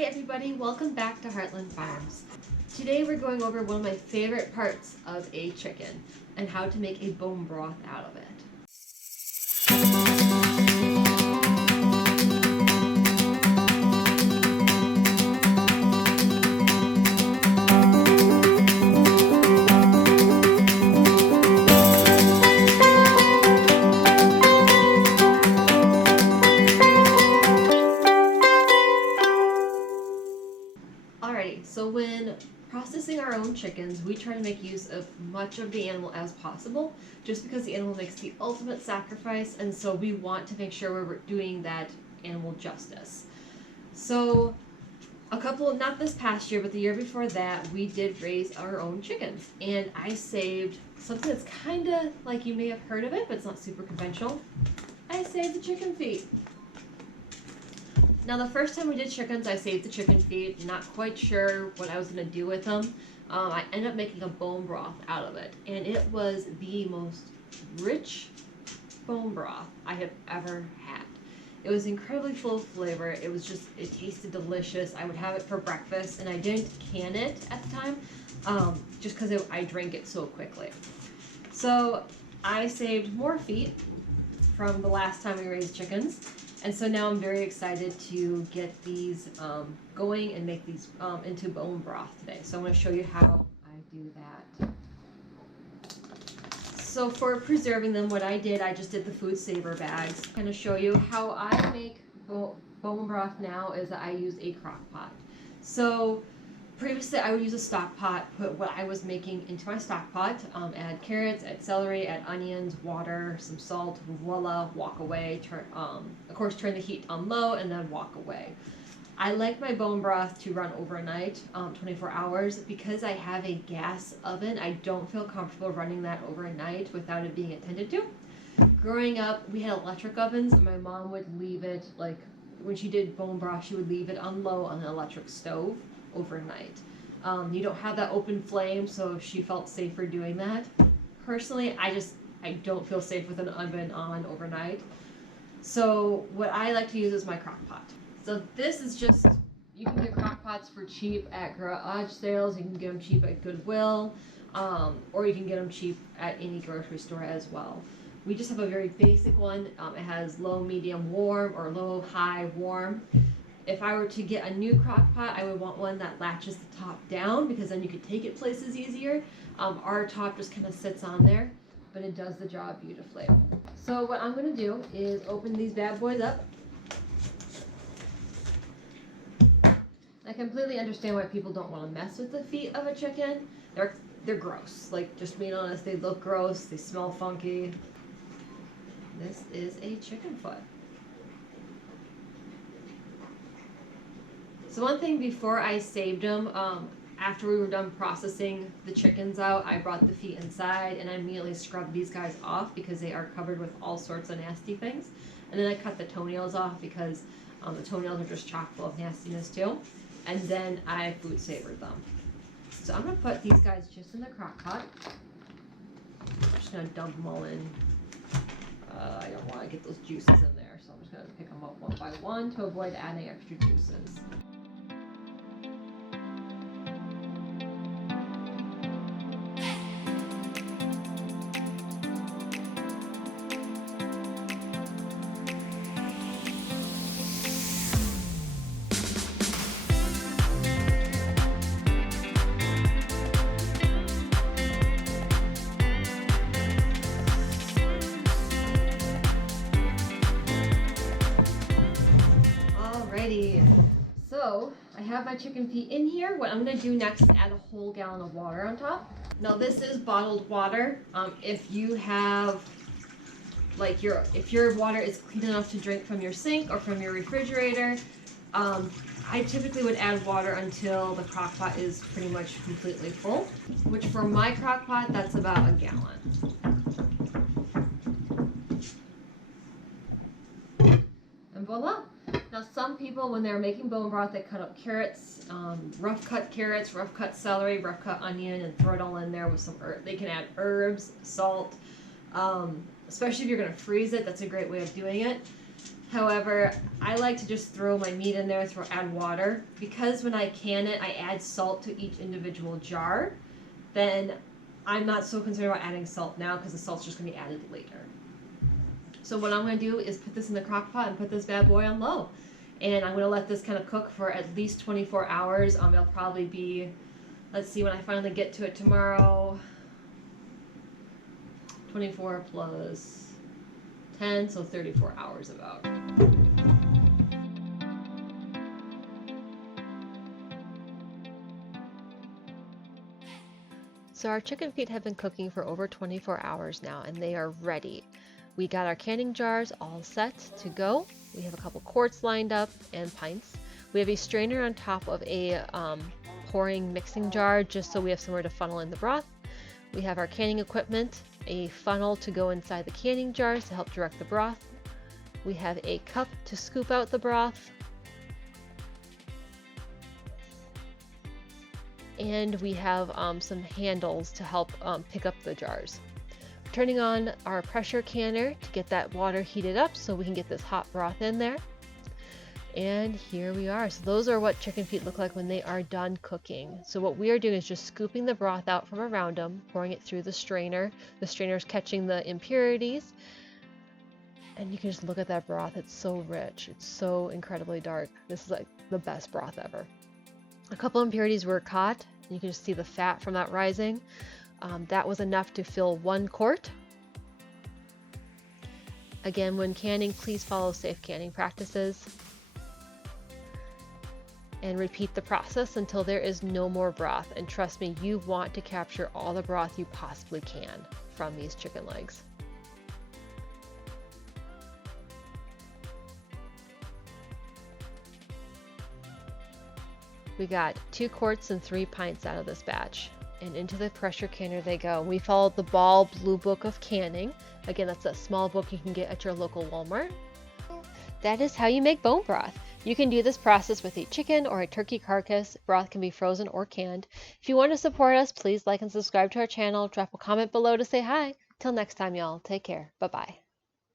Hey everybody, welcome back to HartLand Farms. Today we're going over one of my favorite parts of a chicken and how to make a bone broth out of it. Alrighty, so when processing our own chickens, we try to make use of much of the animal as possible, just because the animal makes the ultimate sacrifice, and so we want to make sure we're doing that animal justice. So not this past year, but the year before that, we did raise our own chickens, and I saved something that's kind of like you may have heard of it, but it's not super conventional. I saved the chicken feet. Now, the first time we did chickens, I saved the chicken feet, not quite sure what I was going to do with them. I ended up making a bone broth out of it, and it was the most rich bone broth I have ever had. It was incredibly full of flavor. It tasted delicious. I would have it for breakfast, and I didn't can it at the time, just because I drank it so quickly. So I saved more feet from the last time we raised chickens. And so now I'm very excited to get these going and make these into bone broth today. So I'm going to show you how I do that. So for preserving them, what I just did the food saver bags. I'm going to show you how I make bone broth now is that I use a crock pot. So previously, I would use a stock pot, put what I was making into my stock pot, add carrots, add celery, add onions, water, some salt, voila, walk away. Of course, turn the heat on low and then walk away. I like my bone broth to run overnight, 24 hours. Because I have a gas oven, I don't feel comfortable running that overnight without it being attended to. Growing up, we had electric ovens, and my mom would leave it, like, when she did bone broth, she would leave it on low on an electric stove overnight. You don't have that open flame, so she felt safer doing that. Personally, I don't feel safe with an oven on overnight. So what I like to use is my crock pot. So this is just, you can get crock pots for cheap at garage sales, you can get them cheap at Goodwill, or you can get them cheap at any grocery store as well. We just have a very basic one. It has low, medium, warm, or low, high, warm. If I were to get a new crock pot, I would want one that latches the top down, because then you could take it places easier. Our top just kind of sits on there, but it does the job beautifully. So what I'm going to do is open these bad boys up. I completely understand why people don't want to mess with the feet of a chicken. They're gross. Like, just being honest, they look gross, they smell funky. This is a chicken foot. So one thing before I saved them, after we were done processing the chickens out, I brought the feet inside and I immediately scrubbed these guys off because they are covered with all sorts of nasty things. And then I cut the toenails off because the toenails are just chock full of nastiness too. And then I food savored them. So I'm going to put these guys just in the crock pot. I'm just going to dump them all in. I don't want to get those juices in there, so I'm just going to pick them up one by one to avoid adding extra juices. So I have my chicken feet in here. What I'm going to do next is add a whole gallon of water on top. Now this is bottled water. If you have, like, if your water is clean enough to drink from your sink or from your refrigerator, I typically would add water until the crock pot is pretty much completely full, which for my crock pot, that's about a gallon. And voila. Now some people, when they're making bone broth, they cut up carrots, rough cut celery, rough cut onion, and throw it all in there with some herb. They can add herbs, salt, especially if you're going to freeze it. That's a great way of doing it. However, I like to just throw my meat in there, add water. Because when I can it, I add salt to each individual jar, then I'm not so concerned about adding salt now because the salt's just going to be added later. So what I'm going to do is put this in the crock pot and put this bad boy on low. And I'm going to let this kind of cook for at least 24 hours. It'll probably be, let's see, when I finally get to it tomorrow, 24 plus 10, so 34 hours about. So our chicken feet have been cooking for over 24 hours now, and they are ready. We got our canning jars all set to go. We have a couple quarts lined up and pints. We have a strainer on top of a pouring mixing jar just so we have somewhere to funnel in the broth. We have our canning equipment, a funnel to go inside the canning jars to help direct the broth. We have a cup to scoop out the broth. And we have some handles to help pick up the jars. Turning on our pressure canner to get that water heated up so we can get this hot broth in there. And here we are. So those are what chicken feet look like when they are done cooking. So what we are doing is just scooping the broth out from around them, pouring it through the strainer. The strainer is catching the impurities. And you can just look at that broth. It's so rich. It's so incredibly dark. This is like the best broth ever. A couple impurities were caught. You can just see the fat from that rising. That was enough to fill 1 quart. Again, when canning, please follow safe canning practices. And repeat the process until there is no more broth. And trust me, you want to capture all the broth you possibly can from these chicken legs. We got 2 quarts and 3 pints out of this batch. And into the pressure canner they go. We followed the Ball Blue Book of Canning. Again, that's a small book you can get at your local Walmart. That is how you make bone broth. You can do this process with a chicken or a turkey carcass. Broth can be frozen or canned. If you want to support us, please like and subscribe to our channel. Drop a comment below to say hi. Till next time, y'all. Take care. Bye-bye.